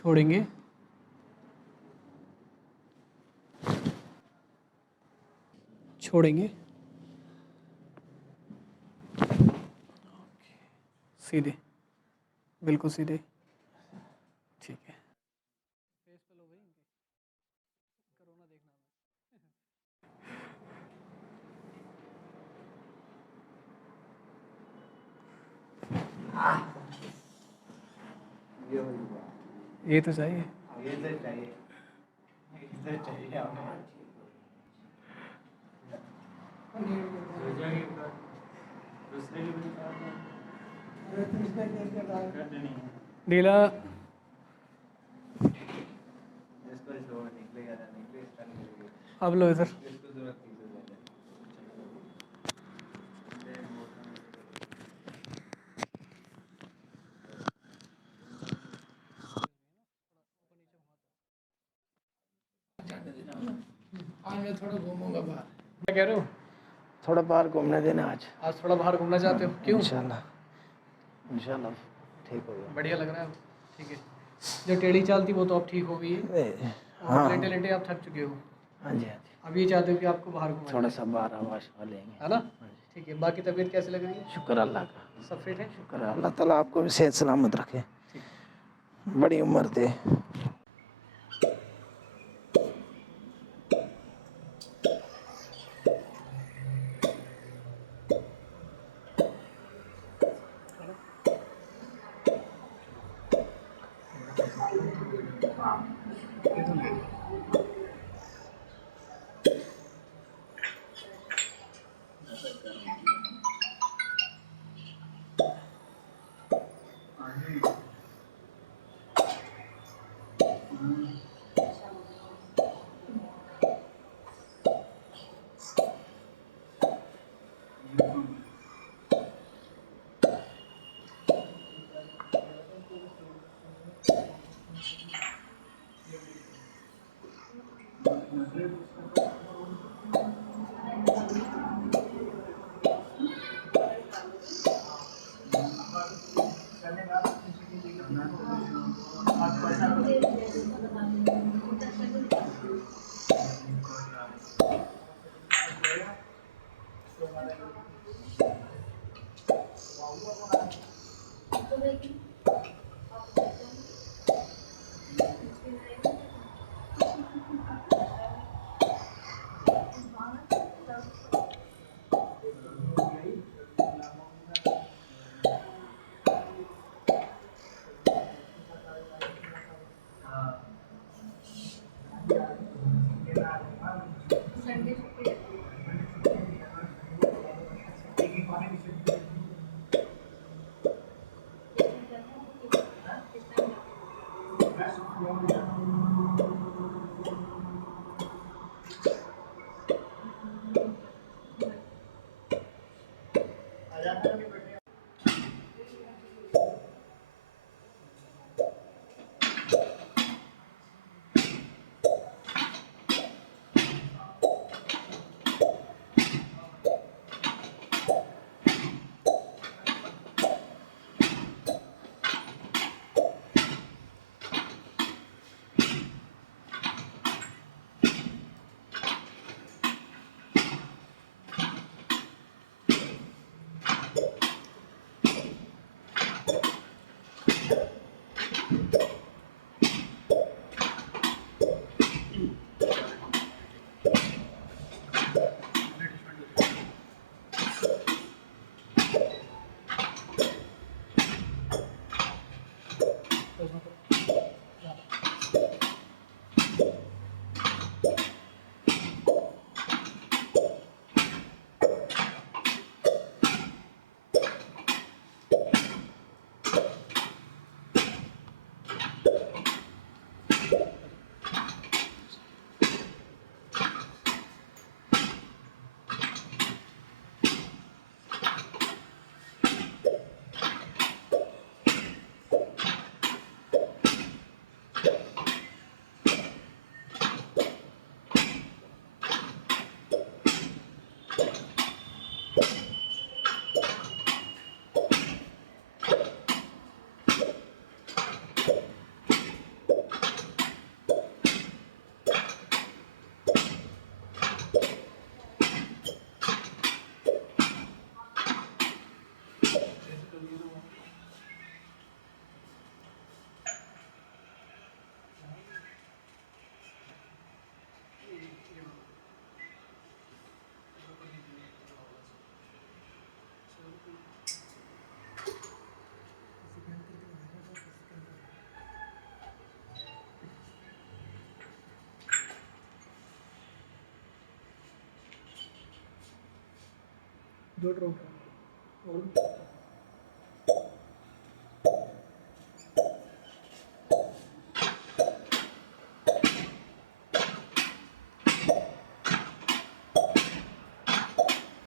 छोड़ेंगे, छोड़ेंगे, सीधे, बिल्कुल सीधे, ठीक है। फेस पे लो भाई इनके, कोरोना देखना ये तो चाहिए, ये तो चाहिए, ये तो चाहिए ढीला। अब लो इधर। आज मैं थोड़ा घूमूंगा बाहर। क्या कह रहे हो? थोड़ा बाहर घूमने देना आज थोड़ा बाहर घूमना चाहते हो? क्यों? इंशाल्लाह ठीक हो गया। बढ़िया लग रहा है, ठीक है। जो टेढ़ी चाल थी वो तो अब ठीक हो गई है, हाँ लेटे लेटे आप थक चुके हो। हाँ जी हाँ जी। अब ये चाहते हो कि आपको बाहर घुमाएं, थोड़ा सा बाहर आवाज लेंगे, है ना? ठीक है। बाकी तबीयत कैसे लग रही है? शुक्र अल्लाह का, सब फिट है? शुक्र अल्लाह ताला आपको भी सेहत सलामत रखे। ठीक। बड़ी उम्र थे। दो ट्रॉफी और